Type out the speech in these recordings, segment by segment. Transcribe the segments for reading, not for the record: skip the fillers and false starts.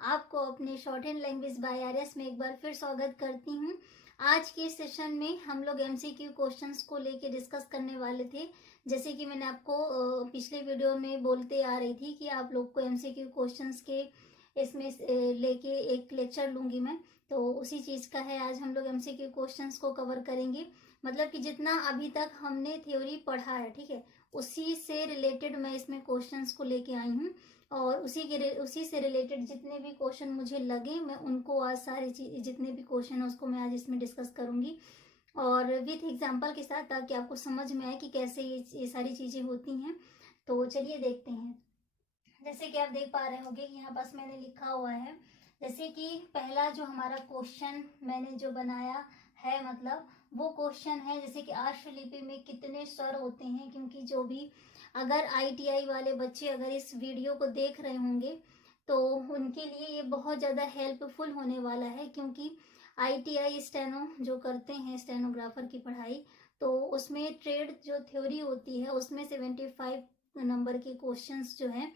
आपको अपने short hand language by RS में एक बार फिर स्वागत करती हूँ। आज के सेशन में हम लोग एमसीक्यू क्वेश्चंस को लेके डिस्कस करने वाले थे। जैसे कि मैंने आपको पिछले वीडियो में बोलते आ रही थी कि आप लोग को एमसीक्यू क्वेश्चंस के इसमें लेके एक लेक्चर लूंगी मैं, तो उसी चीज़ का है। आज हम लोग एमसीक्यू क्वेश्चंस को कवर करेंगे। मतलब कि जितना अभी तक हमने थ्योरी पढ़ा है, ठीक है, उसी से रिलेटेड मैं इसमें क्वेश्चंस को लेके आई हूँ। और उसी से रिलेटेड जितने भी क्वेश्चन मुझे लगे मैं उनको आज सारी चीज जितने भी क्वेश्चन है उसको मैं आज इसमें डिस्कस करूंगी, और विथ एग्जांपल के साथ, ताकि आपको समझ में आए कि कैसे ये सारी चीजें होती हैं। तो चलिए देखते हैं। जैसे कि आप देख पा रहे होंगे यहाँ पास मैंने लिखा हुआ है। जैसे कि पहला जो हमारा क्वेश्चन मैंने जो बनाया है, मतलब वो क्वेश्चन है जैसे कि आश्रलिपि में कितने स्वर होते हैं। क्योंकि जो भी अगर आईटीआई वाले बच्चे अगर इस वीडियो को देख रहे होंगे तो उनके लिए ये बहुत ज़्यादा हेल्पफुल होने वाला है। क्योंकि आईटीआई स्टेनो जो करते हैं, स्टेनोग्राफर की पढ़ाई, तो उसमें ट्रेड जो थ्योरी होती है उसमें 75 नंबर के क्वेश्चंस जो हैं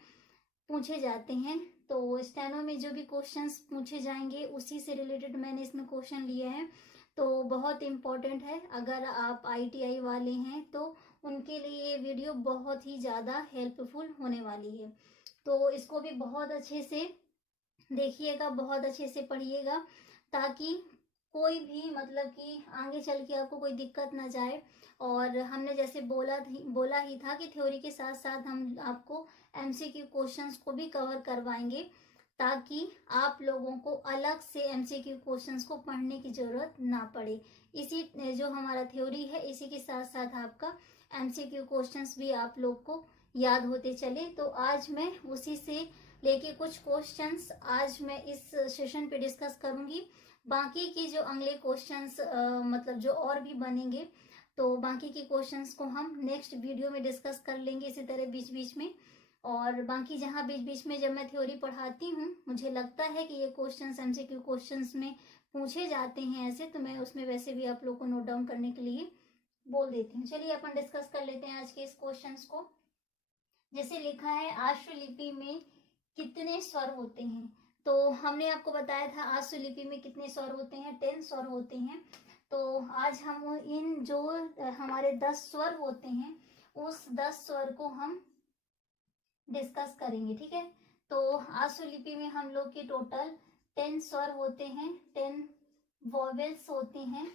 पूछे जाते हैं। तो स्टेनो में जो भी क्वेश्चंस पूछे जाएंगे उसी से रिलेटेड मैंने इसमें क्वेश्चन लिए हैं। तो बहुत इम्पोर्टेंट है, अगर आप आईटीआई वाले हैं तो उनके लिए ये वीडियो बहुत ही ज़्यादा हेल्पफुल होने वाली है। तो इसको भी बहुत अच्छे से देखिएगा, बहुत अच्छे से पढ़िएगा, ताकि कोई भी मतलब कि आगे चल के आपको कोई दिक्कत ना जाए। और हमने जैसे बोला ही था कि थ्योरी के साथ साथ हम आपको एमसीक्यू क्वेश्चंस को भी कवर करवाएंगे, ताकि आप लोगों को अलग से एमसीक्यू क्वेश्चंस को पढ़ने की जरूरत ना पड़े। इसी जो हमारा थ्योरी है इसी के साथ साथ आपका एमसीक्यू क्वेश्चंस भी आप लोग को याद होते चले। तो आज मैं उसी से लेके कुछ क्वेश्चंस आज मैं इस सेशन पे डिस्कस करूंगी। बाकी की जो अगले क्वेश्चंस मतलब जो और भी बनेंगे, तो बाकी के क्वेश्चंस को हम नेक्स्ट वीडियो में डिस्कस कर लेंगे इसी तरह बीच बीच में। और बाकी जहाँ बीच बीच में जब मैं थ्योरी पढ़ाती हूँ मुझे लगता है कि ये क्वेश्चंस एमसीक्यू क्वेश्चंस में पूछे जाते हैं ऐसे, तो मैं उसमें वैसे भी आप लोग को नोट डाउन करने के लिए बोल देती हूँ। चलिए अपन डिस्कस कर लेते हैं आज के इस क्वेश्चंस को। जैसे लिखा है आश्रलिपि में कितने स्वर होते हैं। तो हमने आपको बताया था आश्रलिपि में कितने स्वर होते हैं, 10 स्वर होते हैं। तो आज हम इन जो हमारे 10 स्वर होते हैं उस 10 स्वर को हम डिस्कस करेंगे, ठीक है। तो आश्रलिपि में हम लोग के टोटल 10 स्वर होते हैं, 10 वॉवेल्स होते हैं।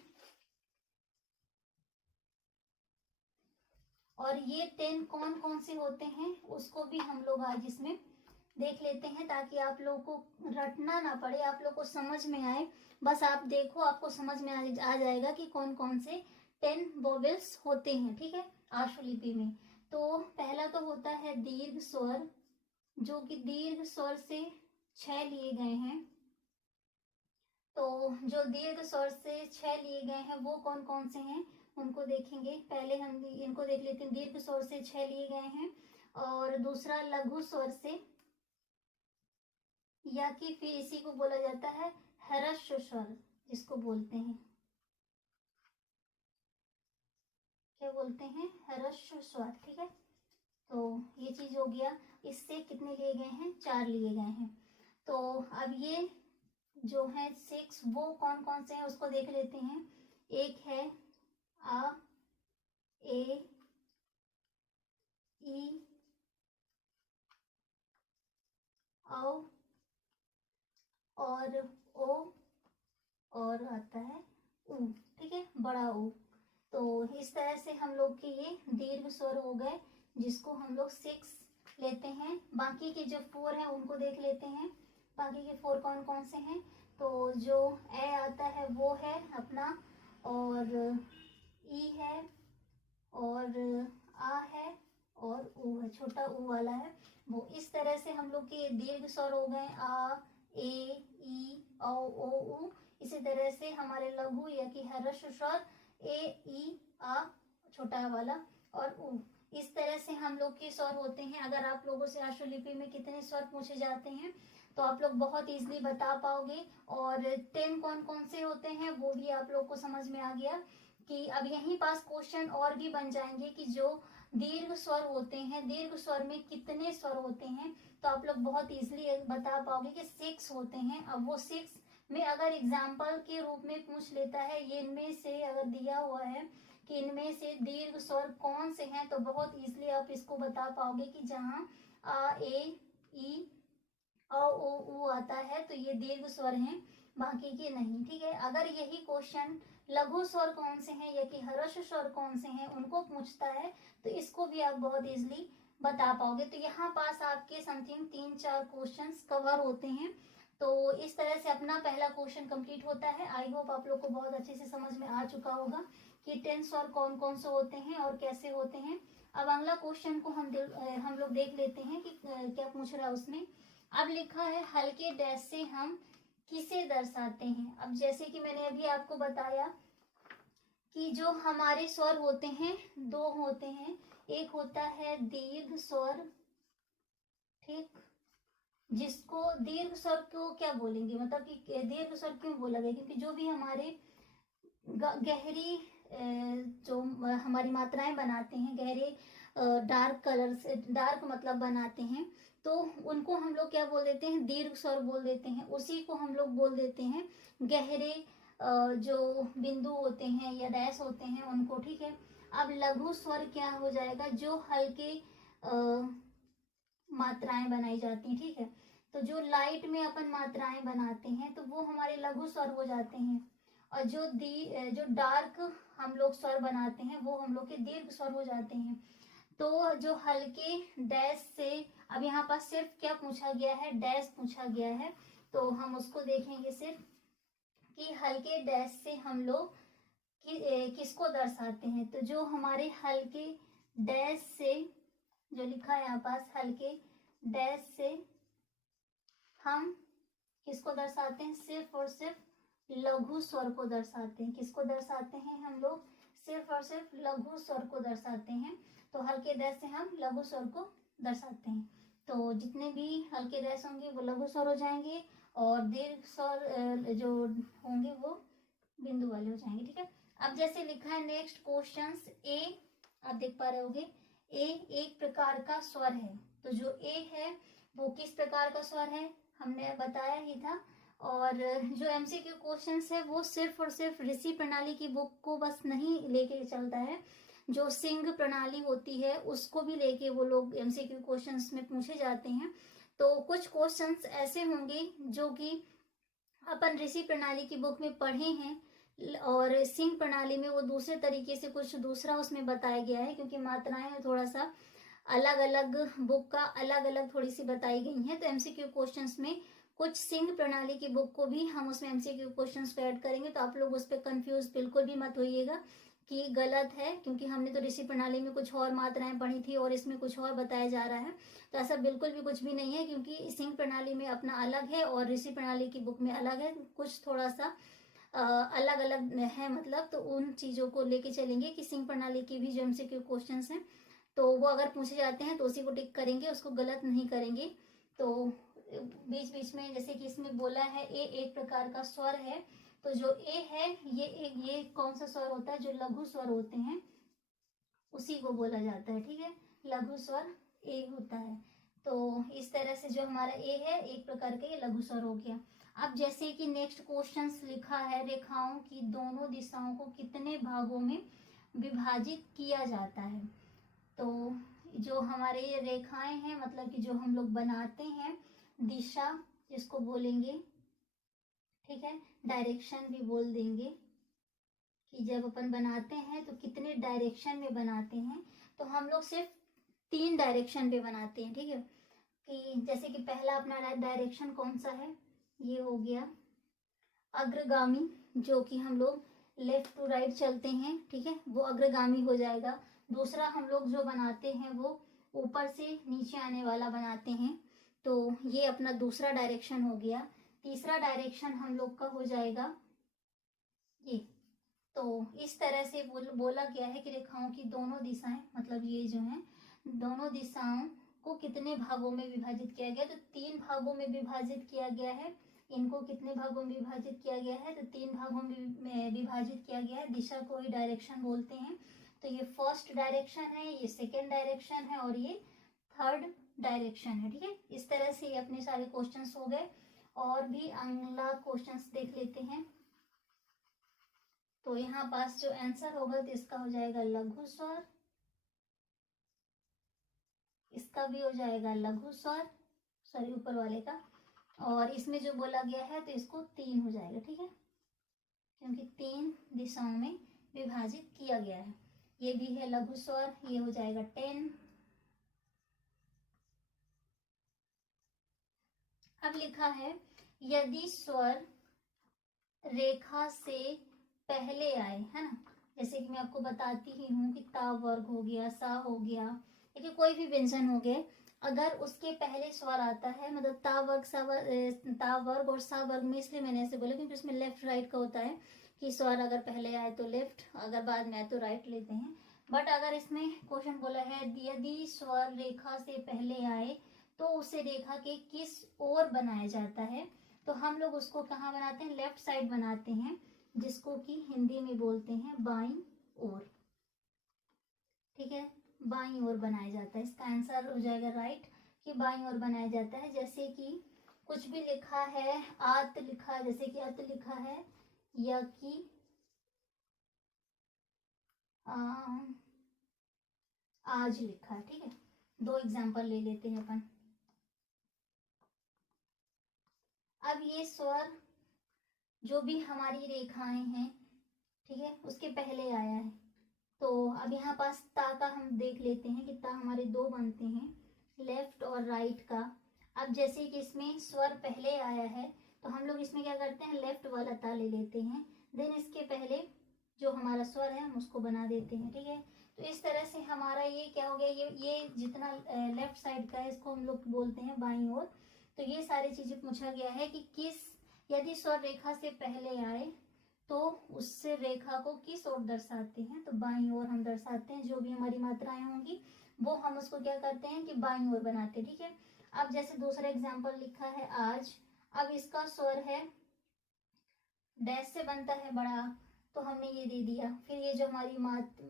और ये 10 कौन कौन से होते हैं उसको भी हम लोग आज इसमें देख लेते हैं, ताकि आप लोगों को रटना ना पड़े, आप लोग को समझ में आए। बस आप देखो, आपको समझ में आ जाएगा कि कौन कौन से 10 वोवेल्स होते हैं, ठीक है, आश्रलिपि में। तो पहला तो होता है दीर्घ स्वर, जो कि दीर्घ स्वर से 6 लिए गए हैं। तो जो दीर्घ स्वर से 6 लिए गए हैं वो कौन कौन से हैं उनको देखेंगे। पहले हम इनको देख लेते हैं। दीर्घ स्वर से 6 लिए गए हैं। और दूसरा लघु स्वर से, या कि फिर इसी को बोला जाता है ह्रस्व स्वर, जिसको बोलते हैं, क्या बोलते हैं, ह्रस्व स्वर, ठीक है। तो ये चीज हो गया। इससे कितने लिए गए हैं, 4 लिए गए हैं। तो अब ये जो है 6 वो कौन कौन से हैं उसको देख लेते हैं। एक है आ, ए, ई, औ और ओ, और आता है ऊ, ठीक है, बड़ा ऊ। तो इस तरह से हम लोग के ये दीर्घ स्वर हो गए, जिसको हम लोग 6 लेते हैं। बाकी के जो 4 हैं उनको देख लेते हैं। बाकी के 4 कौन कौन से हैं। तो जो ए आता है वो है अपना, और ई है, और आ है, और ऊ है, छोटा ऊ वाला है वो। इस तरह से हम लोग के दीर्घ स्वर हो गए आ, ए, ई, औ, ओ, ऊ। इसी तरह से हमारे लघु या कि ह्रस्व स्वर ए, ई, आ, छोटा वाला, और ऊ। इस तरह से हम लोग के स्वर होते हैं। अगर आप लोगों से आश्रलिपि में कितने स्वर पूछे जाते हैं तो आप लोग बहुत इजीली बता पाओगे। और 10 कौन कौन से होते हैं वो भी आप लोग को समझ में आ गया। कि अब यहीं पास क्वेश्चन और भी बन जाएंगे कि जो दीर्घ स्वर होते हैं, दीर्घ स्वर में कितने स्वर होते हैं, तो आप लोग बहुत इजीली बता पाओगे कि 6 होते हैं। अब वो 6 में अगर एग्जाम्पल के रूप में पूछ लेता है, ये इनमें से अगर दिया हुआ है कि इनमें से दीर्घ स्वर कौन से हैं, तो बहुत इजीली आप इसको बता पाओगे कि जहाँ आ ए ई अ ओ ऊ आता है तो ये दीर्घ स्वर हैं, बाकी के नहीं। ठीक है, अगर यही क्वेश्चन लघु स्वर कौन से हैं या कि ह्रस्व स्वर कौन से हैं उनको पूछता है, तो इसको भी आप बहुत इजीली बता पाओगे। तो यहाँ पास आपके समथिंग 3-4 क्वेश्चंस कवर होते हैं। तो इस तरह से अपना पहला क्वेश्चन कंप्लीट होता है। आई होप आप लोग को बहुत अच्छे से समझ में आ चुका होगा कि 10 स्वर कौन कौन से होते हैं और कैसे होते हैं। अब अगला क्वेश्चन को हम लोग देख लेते हैं कि क्या पूछ रहा है उसमें। अब लिखा है हल्के डैश से हम किसे दर्शाते हैं। अब जैसे कि मैंने अभी आपको बताया कि जो हमारे स्वर होते हैं 2 होते हैं, एक होता है दीर्घ स्वर, ठीक, जिसको दीर्घ स्वर को क्या बोलेंगे, मतलब कि दीर्घ स्वर क्यों बोला गया, क्योंकि जो भी हमारे गहरी जो हमारी मात्राएं बनाते हैं, गहरे डार्क कलर से, डार्क मतलब बनाते हैं, तो उनको हम लोग क्या बोल देते हैं, दीर्घ स्वर बोल देते हैं। उसी को हम लोग बोल देते हैं गहरे जो बिंदु होते हैं या डैश होते हैं उनको। ठीक है, अब लघु स्वर क्या हो जाएगा, जो हल्के मात्राएं बनाई जाती हैं। ठीक है, तो जो लाइट में अपन मात्राएं बनाते हैं तो वो हमारे लघु स्वर हो जाते हैं, और जो डार्क हम लोग स्वर बनाते हैं वो हम लोग के दीर्घ स्वर हो जाते हैं। तो जो हल्के डैश से, अब यहाँ पर सिर्फ क्या पूछा गया है, डैश पूछा गया है, तो हम उसको देखेंगे सिर्फ कि हल्के डैश से हम लोग किसको दर्शाते हैं। तो जो हमारे हल्के डैश से, जो लिखा है यहाँ पास, हल्के डैश से हम किसको दर्शाते हैं, सिर्फ और सिर्फ लघु स्वर को दर्शाते हैं। किसको दर्शाते हैं हम लोग, सिर्फ और सिर्फ लघु स्वर को दर्शाते हैं। तो हल्के डैश से हम लघु स्वर को दर्शाते हैं। तो जितने भी हल्के डैश होंगे वो लघु स्वर हो जाएंगे, और दीर्घ स्वर जो होंगे वो बिंदु वाले हो जाएंगे। ठीक है, अब जैसे लिखा है नेक्स्ट क्वेश्चन ए, आप देख पा रहे होगे, ए एक प्रकार का स्वर है। तो जो ए है वो किस प्रकार का स्वर है हमने बताया ही था। और जो एमसीक्यू क्वेश्चंस है वो सिर्फ और सिर्फ ऋषि प्रणाली की बुक को बस नहीं लेके चलता है, जो सिंह प्रणाली होती है उसको भी लेके वो लोग एमसीक्यू क्वेश्चंस में पूछे जाते हैं। तो कुछ क्वेश्चंस ऐसे होंगे जो कि अपन ऋषि प्रणाली की बुक में पढ़े हैं, और सिंह प्रणाली में वो दूसरे तरीके से कुछ दूसरा उसमें बताया गया है, क्योंकि मात्राएं थोड़ा सा अलग अलग बुक का अलग अलग थोड़ी सी बताई गई हैं। तो एमसीक्यू क्वेश्चंस में कुछ सिंह प्रणाली की बुक को भी हम उसमें एमसीक्यू क्वेश्चंस को ऐड करेंगे। तो आप लोग उस पर कंफ्यूज बिल्कुल भी मत होइएगा कि गलत है, क्योंकि हमने तो ऋषि प्रणाली में कुछ और मात्राएं पढ़ी थी और इसमें कुछ और बताया जा रहा है। तो ऐसा बिल्कुल भी कुछ भी नहीं है, क्योंकि सिंह प्रणाली में अपना अलग है और ऋषि प्रणाली की बुक में अलग है, कुछ थोड़ा सा अलग अलग है। मतलब तो उन चीज़ों को लेके चलेंगे कि सिंह प्रणाली की भी जो एमसीक्यू क्वेश्चंस हैं तो वो अगर पूछे जाते हैं तो उसी को टिक करेंगे, उसको गलत नहीं करेंगे। तो बीच बीच में जैसे कि इसमें बोला है ए एक प्रकार का स्वर है, तो जो ए है ये कौन सा स्वर होता है, जो लघु स्वर होते हैं उसी को बोला जाता है। ठीक है, लघु स्वर ए होता है। तो इस तरह से जो हमारा ए है एक प्रकार का ये लघु स्वर हो गया। अब जैसे कि नेक्स्ट क्वेश्चन लिखा है, रेखाओं की दोनों दिशाओं को कितने भागों में विभाजित किया जाता है। तो जो हमारे ये रेखाएं हैं, मतलब कि जो हम लोग बनाते हैं, दिशा जिसको बोलेंगे, ठीक है, डायरेक्शन भी बोल देंगे, कि जब अपन बनाते हैं तो कितने डायरेक्शन में बनाते हैं। तो हम लोग सिर्फ 3 डायरेक्शन पे बनाते हैं। ठीक है, कि जैसे कि पहला अपना डायरेक्शन कौन सा है, ये हो गया अग्रगामी, जो कि हम लोग लेफ्ट टू राइट चलते हैं। ठीक है, वो अग्रगामी हो जाएगा। दूसरा हम लोग जो बनाते हैं वो ऊपर से नीचे आने वाला बनाते हैं, तो ये अपना दूसरा डायरेक्शन हो गया। तीसरा डायरेक्शन हम लोग का हो जाएगा ये। तो इस तरह से बोला गया है कि रेखाओं की दोनों दिशाएं, मतलब ये जो है दोनों दिशाओं को कितने भागों में विभाजित किया गया, तो 3 भागों में विभाजित किया गया है। इनको कितने भागों में विभाजित किया गया है, तो 3 भागों में विभाजित किया गया है। दिशा को ही डायरेक्शन बोलते हैं। तो ये फर्स्ट डायरेक्शन है, ये सेकेंड डायरेक्शन है और ये थर्ड डायरेक्शन है। ठीक है, इस तरह से ये अपने सारे क्वेश्चंस हो गए। और भी अगला क्वेश्चंस देख लेते हैं। तो यहाँ पास जो आंसर होगा तो इसका हो जाएगा लघु स्वर, इसका भी हो जाएगा लघु स्वर, सॉरी ऊपर वाले का, और इसमें जो बोला गया है तो इसको 3 हो जाएगा। ठीक है, क्योंकि 3 दिशाओं में विभाजित किया गया है। ये भी है लघु स्वर, ये हो जाएगा 10। अब लिखा है यदि स्वर रेखा से पहले आए, है ना, जैसे कि मैं आपको बताती ही हूँ कि ता वर्ग हो गया, सा हो गया, देखिए कोई भी व्यंजन हो गए, अगर उसके पहले स्वर आता है, मतलब ता वर्ग सा वर्ग, ता वर्ग और सा वर्ग में इसलिए मैंने ऐसे बोला क्योंकि उसमें लेफ्ट राइट का होता है कि स्वर अगर पहले आए तो लेफ्ट, अगर बाद में आए तो राइट लेते हैं। बट अगर इसमें क्वेश्चन बोला है यदि स्वर रेखा से पहले आए तो उसे रेखा के किस ओर बनाया जाता है, तो हम लोग उसको कहाँ बनाते हैं, लेफ्ट साइड बनाते हैं, जिसको कि हिंदी में बोलते हैं बाईं ओर। ठीक है, बाईं ओर बनाया जाता है। इसका आंसर हो जाएगा राइट कि बाईं ओर बनाया जाता है। जैसे कि कुछ भी लिखा है, आत लिखा है, जैसे कि अत लिखा है, या कि आज लिखा है। ठीक है, 2 एग्जाम्पल ले लेते हैं अपन। अब ये स्वर जो भी हमारी रेखाएं हैं, ठीक है, उसके पहले आया है। तो अब यहाँ पास ता का हम देख लेते हैं कि ता हमारे 2 बनते हैं, लेफ्ट और राइट का। अब जैसे कि इसमें स्वर पहले आया है तो हम लोग इसमें क्या करते हैं, लेफ्ट वाला ता ले लेते हैं, देन इसके पहले जो हमारा स्वर है हम उसको बना देते हैं। ठीक है, तो इस तरह से हमारा ये क्या हो गया, ये जितना लेफ्ट साइड का है इसको हम लोग बोलते हैं बाईं ओर। तो ये सारी चीजें पूछा गया है कि किस, यदि स्वर रेखा से पहले आए तो उससे रेखा को किस ओर दर्शाते हैं, तो बाईं ओर हम दर्शाते हैं। जो भी हमारी मात्राएं होंगी वो हम उसको क्या करते हैं कि बाईं ओर बनाते हैं। ठीक है, अब जैसे दूसरा एग्जांपल लिखा है आज, अब इसका स्वर है डैश से बनता है बड़ा, तो हमने ये दे दिया। फिर ये जो हमारी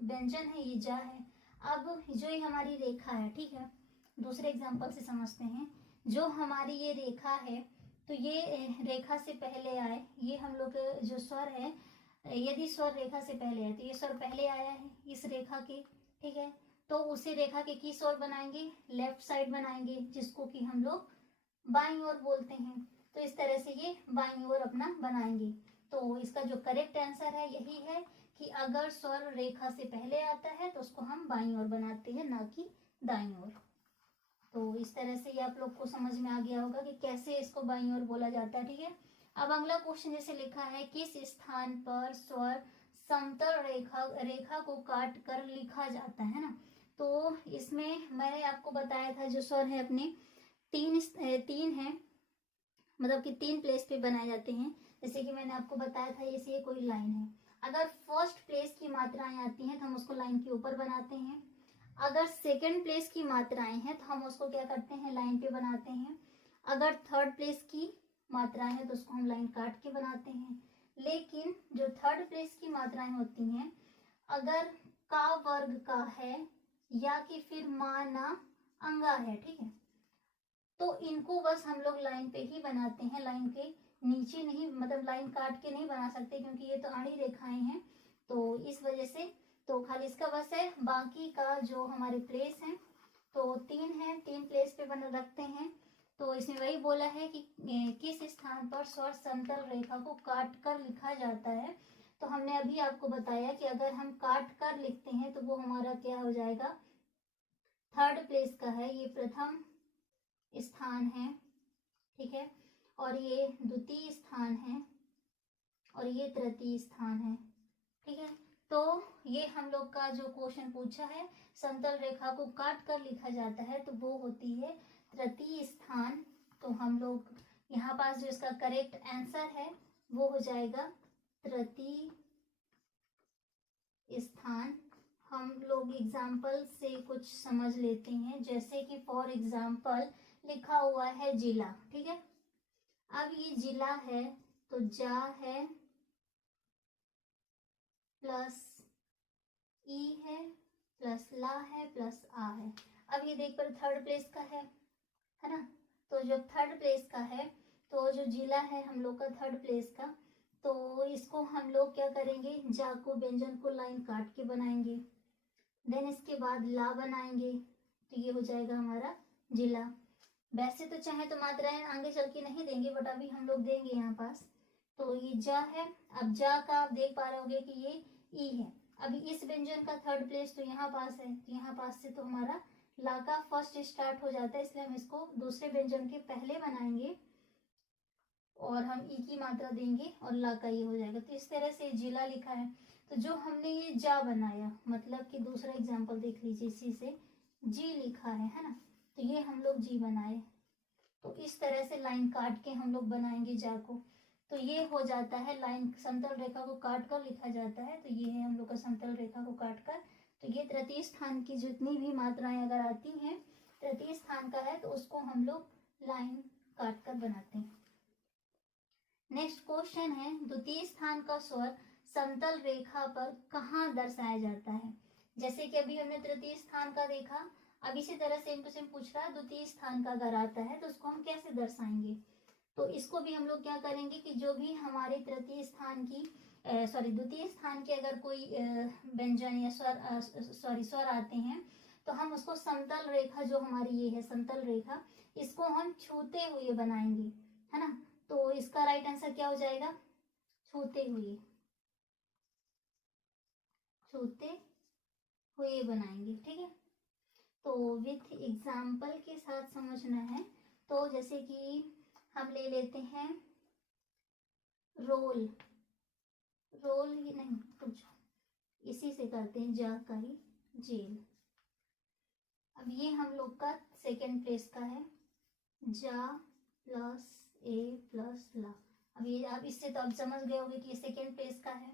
व्यंजन है ये जा है। अब जो ये हमारी रेखा है, ठीक है, दूसरे एग्जांपल से समझते हैं। जो हमारी ये रेखा है तो ये रेखा से पहले आए, ये हम लोग जो स्वर है, यदि स्वर रेखा से पहले आए तो ये स्वर पहले आया है इस रेखा के। ठीक है, तो उसी रेखा के किस ओर बनाएंगे, लेफ्ट साइड बनाएंगे, जिसको कि हम लोग बाईं ओर बोलते हैं। तो इस तरह से ये बाईं ओर अपना बनाएंगे। तो इसका जो करेक्ट आंसर है यही है कि अगर स्वर रेखा से पहले आता है तो उसको हम बाईं ओर बनाते हैं, ना कि दाईं ओर। तो इस तरह से ये आप लोग को समझ में आ गया होगा कि कैसे इसको बाईं ओर बोला जाता है। ठीक है, अब अगला क्वेश्चन जैसे लिखा है किस स्थान पर स्वर समतल रेखा को काट कर लिखा जाता है ना। तो इसमें मैंने आपको बताया था जो स्वर है अपने तीन है, मतलब कि 3 प्लेस पे बनाए जाते हैं। जैसे कि मैंने आपको बताया था ये कोई लाइन है, अगर फर्स्ट प्लेस की मात्राएं आती हैं तो हम उसको लाइन के ऊपर बनाते हैं। अगर सेकंड प्लेस की मात्राएं हैं तो हम उसको क्या करते हैं, लाइन पे बनाते हैं। अगर थर्ड प्लेस की मात्राएं हैं तो उसको हम लाइन काट के बनाते हैं। लेकिन जो थर्ड प्लेस की मात्राएं होती हैं, अगर का वर्ग का है या कि फिर माना अंगा है, ठीक है, तो इनको बस हम लोग लाइन पे ही बनाते हैं, लाइन के नीचे नहीं, मतलब लाइन काट के नहीं बना सकते क्योंकि ये तो आड़ी रेखाएं हैं, तो इस वजह से तो खाली इसका बस है। बाकी का जो हमारे प्लेस हैं तो 3 है, 3 प्लेस पे बना रखते हैं। तो इसमें वही बोला है कि किस स्थान पर स्वर समतल रेखा को काट कर लिखा जाता है। तो हमने अभी आपको बताया कि अगर हम काट कर लिखते हैं तो वो हमारा क्या हो जाएगा, थर्ड प्लेस का है, ये प्रथम स्थान है। ठीक है, और ये द्वितीय स्थान है और ये तृतीय स्थान है। ठीक है, तो ये हम लोग का जो क्वेश्चन पूछा है समतल रेखा को काट कर लिखा जाता है तो वो होती है तृतीय स्थान। तो हम लोग यहाँ पास जो इसका करेक्ट आंसर है वो हो जाएगा तृतीय स्थान। हम लोग एग्जाम्पल से कुछ समझ लेते हैं, जैसे कि फॉर एग्जाम्पल लिखा हुआ है जिला। ठीक है, अब ये जिला है तो जा है प्लस ई है प्लस ला है प्लस आ है। अब ये देख पर थर्ड प्लेस का है ना, तो जब थर्ड प्लेस का है तो जो जिला है हम लोग का थर्ड प्लेस का, तो इसको हम लोग क्या करेंगे, जा को व्यंजन को लाइन काट के बनाएंगे। देन इसके बाद ला बनाएंगे, तो ये हो जाएगा हमारा जिला। वैसे तो चाहे तो मात्राएं आगे चल के नहीं देंगे, बट अभी हम लोग देंगे यहाँ पास। तो ये जा है, अब जा का आप देख पा रहे होंगे कि ये ई है। अभी इस व्यंजन का थर्ड प्लेस तो यहाँ पास है, तो यहाँ पास से तो हमारा ला का फर्स्ट स्टार्ट हो जाता है, इसलिए हम इसको दूसरे व्यंजन के पहले बनाएंगे और हम ई की मात्रा देंगे और ला का ये हो जाएगा। तो इस तरह से जिला लिखा है। तो जो हमने ये जा बनाया, मतलब कि दूसरा एग्जाम्पल देख लीजिए, इसी से जी लिखा है ना, तो ये हम लोग जी बनाए। तो इस तरह से लाइन काट के हम लोग बनाएंगे जा को। तो ये हो जाता है लाइन, समतल रेखा को काट कर लिखा जाता है, तो ये है हम लोग का समतल रेखा को काट कर। तो ये तृतीय स्थान की जितनी भी मात्राएं अगर आती हैं तृतीय स्थान का है, तो उसको हम लोग लाइन काट कर बनाते हैं। नेक्स्ट क्वेश्चन है, द्वितीय स्थान का स्वर समतल रेखा पर कहाँ दर्शाया जाता है। जैसे कि अभी हमने तृतीय स्थान का देखा, अब इसी तरह सेम टू सेम पूछ रहा है द्वितीय स्थान का अगर आता है तो उसको हम कैसे दर्शाएंगे। तो इसको भी हम लोग क्या करेंगे कि जो भी हमारे तृतीय स्थान की द्वितीय स्थान के अगर कोई व्यंजन या स्वर आते हैं, तो हम उसको समतल रेखा, जो हमारी ये है समतल रेखा, इसको हम छूते हुए बनाएंगे, है ना। तो इसका राइट आंसर क्या हो जाएगा, छूते हुए, छूते हुए बनाएंगे, ठीक है। तो विथ एग्जाम्पल के साथ समझना है। तो जैसे कि हम ले लेते हैं रोल, रोल ही नहीं कुछ, इसी से करते हैं जा का ही जेल। अब ये हम लोग का सेकेंड प्लेस का है, जा प्लस ए प्लस ला। अब ये आप इससे तो आप समझ गए होंगे कि ये सेकेंड प्लेस का है,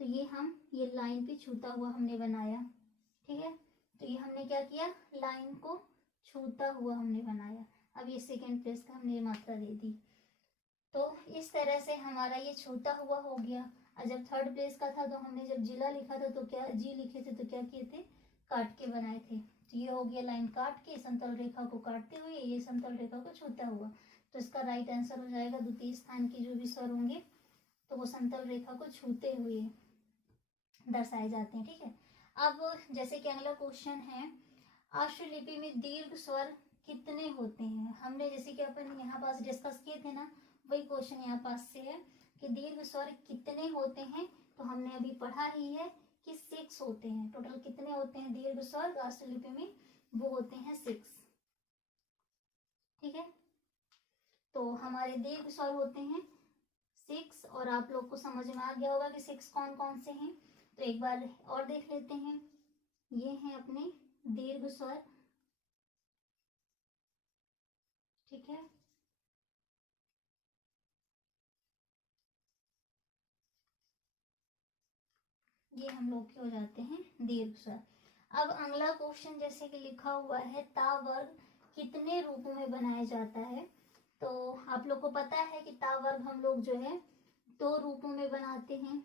तो ये हम ये लाइन पे छूता हुआ हमने बनाया, ठीक है। तो ये हमने क्या किया, लाइन को छूता हुआ हमने बनाया। अब ये सेकेंड प्लेस का हमने मात्रा दे दी। तो इस तरह से हमारा ये छूता हुआ हो गया। और जब थर्ड प्लेस का था तो हमने जब जिला लिखा था तो क्या जी लिखे थे, तो क्या किए थे, काट के बनाए थे। तो ये हो गया लाइन काट के समतल रेखा को काटते हुए, ये समतल रेखा को छूता हुआ। तो इसका राइट आंसर हो जाएगा द्वितीय स्थान के जो भी स्वर होंगे तो वो समतल रेखा को छूते हुए दर्शाए जाते हैं, ठीक है। अब जैसे कि अगला क्वेश्चन है, अश्वलिपि में दीर्घ स्वर कितने होते हैं। हमने जैसे कि अपन यहाँ पास डिस्कस किए थे ना, वही क्वेश्चन यहाँ पास से है कि दीर्घ स्वर कितने होते हैं। तो हमने अभी पढ़ा ही है कि 6 होते हैं। टोटल कितने होते हैं दीर्घ स्वर अश्वलिपि में, वो होते हैं 6, ठीक है। तो हमारे दीर्घ स्वर होते हैं 6, और आप लोग को समझ में आ गया होगा कि 6 कौन कौन से हैं। तो एक बार और देख लेते हैं, ये हैं अपने दीर्घ स्वर, ठीक है। ये हम लोग के हो जाते हैं दीर्घ स्वर। अब अगला क्वेश्चन जैसे कि लिखा हुआ है, ता वर्ग कितने रूपों में बनाया जाता है। तो आप लोग को पता है कि ता वर्ग हम लोग जो है 2 रूपों में बनाते हैं,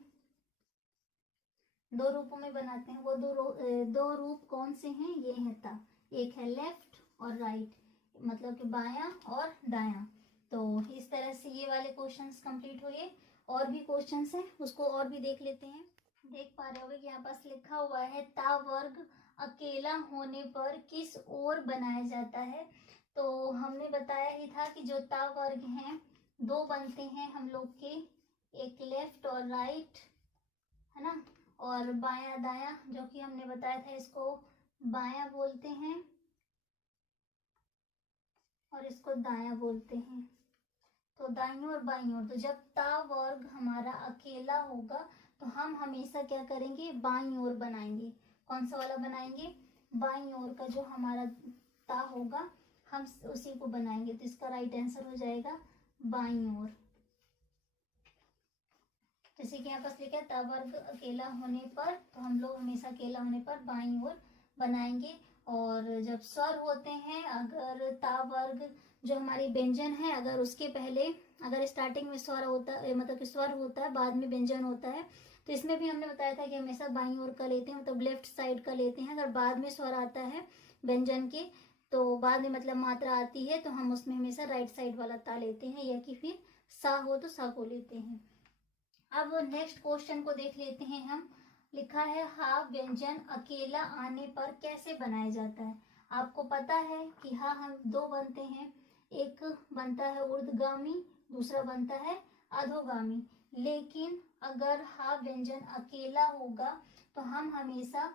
2 रूपों में बनाते हैं। वो दो रूप कौन से हैं, ये है ता, एक है लेफ्ट और राइट, मतलब कि बायां और दायां। तो इस तरह से ये वाले क्वेश्चंस कंप्लीट हुए। और भी क्वेश्चंस हैं, उसको और भी देख लेते हैं। देख पा रहे होगे कि यहाँ पास लिखा हुआ है, ता वर्ग अकेला होने पर किस ओर बनाया जाता है। तो हमने बताया ही था कि जो ता वर्ग हैं 2 बनते हैं हम लोग के, एक लेफ्ट और राइट, है ना, और बायां दायां, जो कि हमने बताया था इसको बायां बोलते हैं और इसको दायां बोलते हैं। तो दाईं और बाईं ओर, तो जब ता वर्ग हमारा अकेला होगा तो हम हमेशा क्या करेंगे, बाईं ओर बनाएंगे। कौन सा वाला बनाएंगे, बाईं ओर का जो हमारा ता होगा हम उसी को बनाएंगे। तो इसका राइट आंसर हो जाएगा बाईं ओर। जैसे कि यहाँ पास लिखा है ता वर्ग अकेला होने पर, तो हम लोग हमेशा अकेला होने पर बाईं ओर बनाएंगे। और जब स्वर होते हैं, अगर ता वर्ग जो हमारी व्यंजन है, अगर उसके पहले अगर स्टार्टिंग में स्वर होता है, मतलब कि स्वर होता है बाद में व्यंजन होता है, तो इसमें भी हमने बताया था कि हमेशा बाईं ओर का लेते हैं, मतलब लेफ्ट साइड का लेते हैं। अगर बाद में स्वर आता है व्यंजन के, तो बाद में मतलब मात्रा आती है, तो हम उसमें हमेशा राइट साइड वाला ता लेते हैं, या कि फिर सा हो तो सा को लेते हैं। अब नेक्स्ट क्वेश्चन को देख लेते हैं हम। लिखा है हा व्यंजन अकेला आने पर कैसे बनाया जाता है। आपको पता है कि हा हम दो बनते हैं, एक बनता है ऊर्ध्वगामी, दूसरा बनता है अधोगामी। लेकिन अगर हा व्यंजन अकेला होगा तो हम हमेशा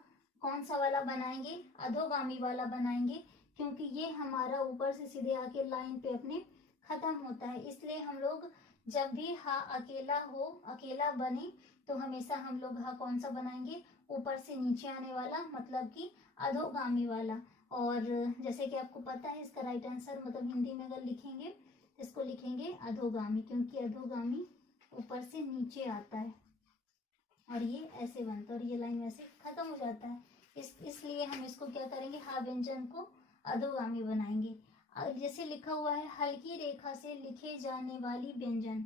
कौन सा वाला बनाएंगे, अधोगामी वाला बनाएंगे, क्योंकि ये हमारा ऊपर से सीधे आके लाइन पे अपने खत्म होता है। इसलिए हम लोग जब भी हा अकेला हो, अकेला बने, तो हमेशा हम लोग हा कौन सा बनाएंगे, ऊपर से नीचे आने वाला, मतलब कि अधोगामी वाला। और जैसे कि आपको पता है इसका राइट आंसर, मतलब हिंदी में अगर लिखेंगे इसको लिखेंगे अधोगामी, क्योंकि अधोगामी ऊपर से नीचे आता है और ये ऐसे बनता है और ये लाइन वैसे खत्म हो जाता है। इसलिए हम इसको क्या करेंगे, हा व्यंजन को अधोगामी बनाएंगे। जैसे लिखा हुआ है हल्की रेखा से लिखे जाने वाली व्यंजन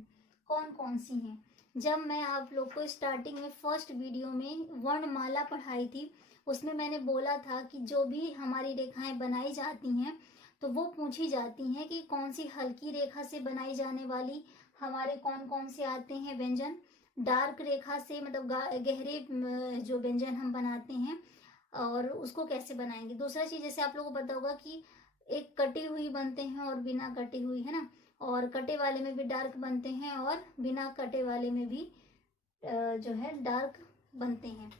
कौन कौन सी हैं। जब मैं आप लोग को स्टार्टिंग में फर्स्ट वीडियो में वर्णमाला पढ़ाई थी, उसमें मैंने बोला था कि जो भी हमारी रेखाएं बनाई जाती हैं तो वो पूछी जाती हैं कि कौन सी हल्की रेखा से बनाई जाने वाली हमारे कौन कौन से आते हैं व्यंजन, डार्क रेखा से मतलब गहरे जो व्यंजन हम बनाते हैं और उसको कैसे बनाएंगे। दूसरा चीज जैसे आप लोगों को पता होगा कि एक कटी हुई बनते हैं और बिना कटी हुई, है ना, और कटे वाले में भी डार्क बनते हैं और बिना कटे वाले में भी जो है डार्क बनते हैं।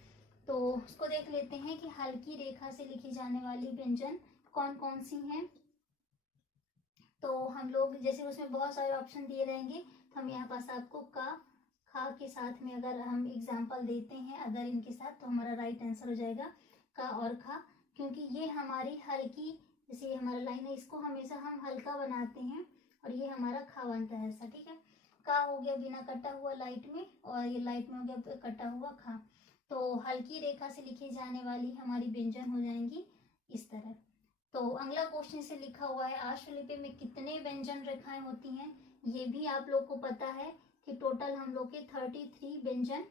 तो उसको देख लेते हैं कि हल्की रेखा से लिखी जाने वाली व्यंजन कौन कौन सी हैं। तो हम लोग जैसे उसमें बहुत सारे ऑप्शन दिए रहेंगे, तो हम यहाँ पास आपको का खा के साथ में अगर हम एग्जाम्पल देते हैं अगर इनके साथ, तो हमारा राइट आंसर हो जाएगा का और खा, क्योंकि ये हमारी हल्की, जैसे ये हमारा लाइन है इसको हमेशा हम हल्का बनाते हैं और ये हमारा खा बनता है ऐसा, ठीक है। का हो गया बिना कटा हुआ लाइट में, और ये लाइट में हो गया कटा हुआ खा। तो हल्की रेखा से लिखी जाने वाली हमारी व्यंजन हो जाएंगी इस तरह। तो अगला क्वेश्चन से लिखा हुआ है आश्वलिपि में कितने व्यंजन रेखाएं होती हैं। ये भी आप लोग को पता है कि टोटल हम लोग के 33 व्यंजन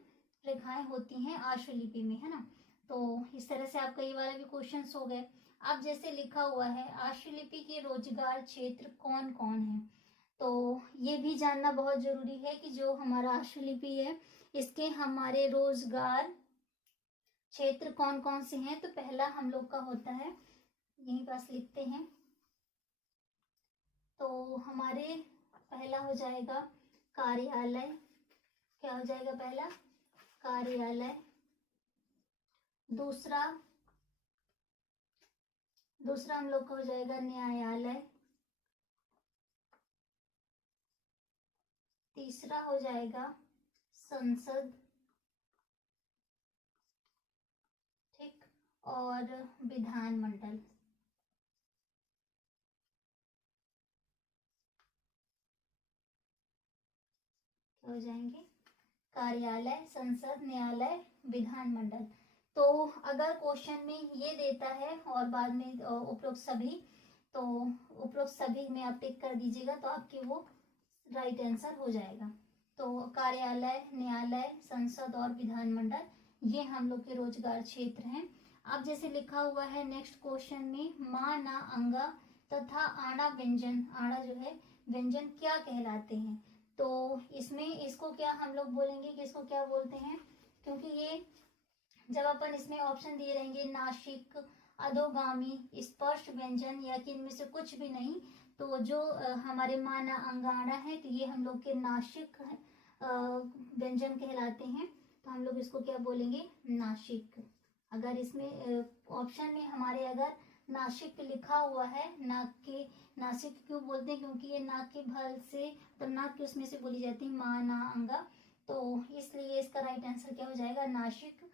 रेखाएं होती हैं आश्वलिपि में, है ना। तो इस तरह से आपका ये वाला भी क्वेश्चन हो गए। अब जैसे लिखा हुआ है आश्वलिपि के रोजगार क्षेत्र कौन कौन है, तो ये भी जानना बहुत जरूरी है कि जो हमारा आश्वलिपि है इसके हमारे रोजगार क्षेत्र कौन कौन से हैं। तो पहला हम लोग का होता है, यहीं पास लिखते हैं, तो हमारे पहला हो जाएगा कार्यालय। क्या हो जाएगा पहला, कार्यालय। दूसरा हम लोग का हो जाएगा न्यायालय। तीसरा हो जाएगा संसद, ठीक, और विधानमंडल। हो जाएंगे कार्यालय, संसद, न्यायालय, विधानमंडल। तो अगर क्वेश्चन में ये देता है और बाद में उपरोक्त सभी, तो उपरोक्त सभी में आप टिक कर दीजिएगा तो आपके वो राइट आंसर हो जाएगा। तो कार्यालय, न्यायालय, संसद और विधानमंडल ये हम लोग के रोजगार क्षेत्र हैं। अब जैसे लिखा हुआ है नेक्स्ट क्वेश्चन में मा ना अंगा तथा आड़ा व्यंजन, आड़ा जो है व्यंजन क्या कहलाते हैं। तो इसमें इसको क्या हम लोग बोलेंगे कि इसको क्या बोलते हैं, क्योंकि ये जब अपन इसमें ऑप्शन दिए रहेंगे नासिक, अधोगामी, स्पर्श व्यंजन या कि इनमें से कुछ भी नहीं, तो जो हमारे माना अंगाड़ा है तो ये हम लोग के नासिक व्यंजन कहलाते हैं। तो हम लोग इसको क्या बोलेंगे, नासिक। अगर इसमें ऑप्शन में हमारे अगर नासिक लिखा हुआ है, नाक के, नासिक क्यों बोलते हैं, क्योंकि ये नाक के भल से, तो नाक के उसमें से बोली जाती है मा ना अंगा, तो इसलिए इसका राइट आंसर क्या हो जाएगा, नासिक।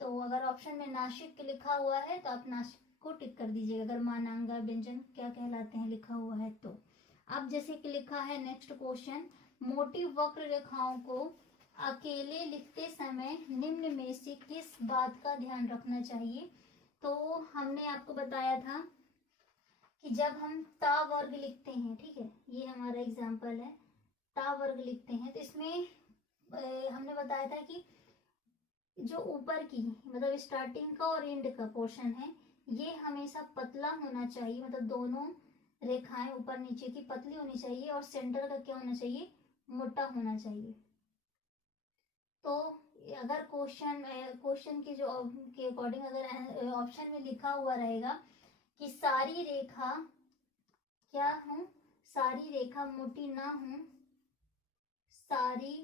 तो अगर ऑप्शन में नासिक लिखा हुआ है तो आप नासिक को टिक कर दीजिएगा अगर मानांगा व्यंजन क्या कहलाते हैं लिखा हुआ है तो। अब जैसे कि लिखा है नेक्स्ट क्वेश्चन, मोटी वक्र रेखाओं को अकेले लिखते समय निम्न में से किस बात का ध्यान रखना चाहिए। तो हमने आपको बताया था कि जब हम ता वर्ग लिखते हैं, ठीक है, ये हमारा एग्जाम्पल है, ता वर्ग लिखते हैं तो इसमें हमने बताया था कि जो ऊपर की मतलब स्टार्टिंग का और एंड का पोर्शन है ये हमेशा पतला होना चाहिए, मतलब दोनों रेखाएं ऊपर नीचे की पतली होनी चाहिए और सेंटर का क्या होना चाहिए, मोटा होना चाहिए। तो अगर क्वेश्चन के जो के अकॉर्डिंग अगर ऑप्शन में लिखा हुआ रहेगा कि सारी रेखा क्या हो, सारी रेखा मोटी ना हो, सारी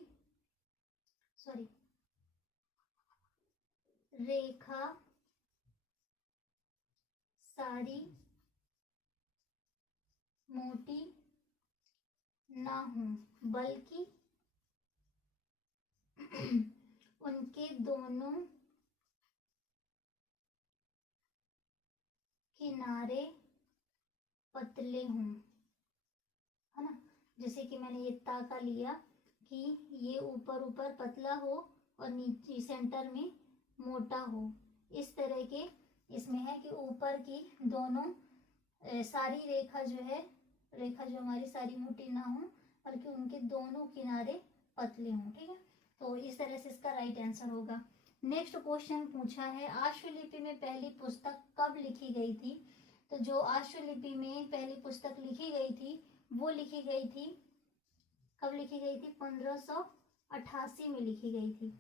सॉरी रेखा सारी मोटी ना हो बल्कि उनके दोनों किनारे पतले हों, है ना। जैसे कि मैंने ये ता का लिया कि ये ऊपर ऊपर पतला हो और नीचे सेंटर में मोटा हो, इस तरह के इसमें है कि ऊपर की दोनों सारी रेखा जो है, रेखा जो हमारी सारी मोटी ना हो बल्कि उनके दोनों किनारे पतले हों, ठीक है। तो इस तरह से इसका राइट आंसर होगा। नेक्स्ट क्वेश्चन पूछा है आशुलिपि में पहली पुस्तक कब लिखी गई थी। तो जो आशुलिपि में पहली पुस्तक लिखी गई थी वो लिखी गई थी, कब लिखी गई थी, 1588 में लिखी गई थी।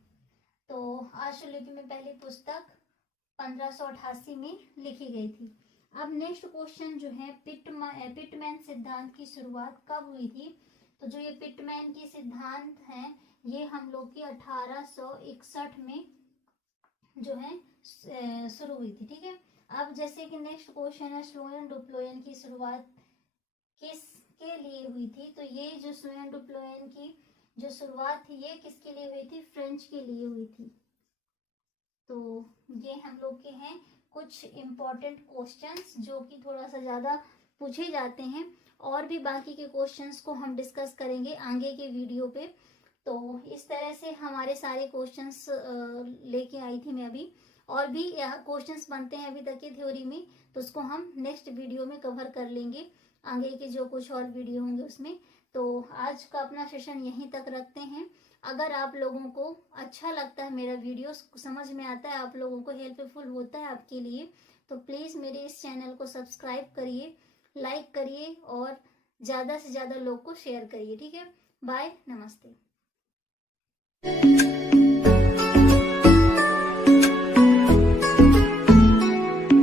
तो आशुलिपि में पहली पुस्तक 1588 में लिखी गई थी। अब नेक्स्ट क्वेश्चन जो है पिटमैन सिद्धांत की शुरुआत कब हुई थी। तो जो ये पिटमैन की सिद्धांत है ये हम लोग की 1861 में जो है शुरू हुई थी, ठीक है। अब जैसे कि नेक्स्ट क्वेश्चन है स्लोएन डुप्लोएन की शुरुआत किसके लिए हुई थी। तो ये जो स्लोएन डुप्लोएन की जो शुरुआत थी ये किसके लिए हुई थी, फ्रेंच के लिए हुई थी। तो ये हम लोग के हैं कुछ इम्पोर्टेंट क्वेश्चंस जो कि थोड़ा सा ज़्यादा पूछे जाते हैं, और भी बाकी के क्वेश्चंस को हम डिस्कस करेंगे आगे के वीडियो पे। तो इस तरह से हमारे सारे क्वेश्चंस लेके आई थी मैं अभी, और भी क्वेश्चंस बनते हैं अभी तक के थ्योरी में, तो उसको हम नेक्स्ट वीडियो में कवर कर लेंगे, आगे के जो कुछ और वीडियो होंगे उसमें। तो आज का अपना सेशन यहीं तक रखते हैं। अगर आप लोगों को अच्छा लगता है मेरा वीडियो, समझ में आता है, आप लोगों को हेल्पफुल होता है आपके लिए, तो प्लीज़ मेरे इस चैनल को सब्सक्राइब करिए, लाइक करिए और ज़्यादा से ज़्यादा लोग को शेयर करिए, ठीक है। बाय, नमस्ते।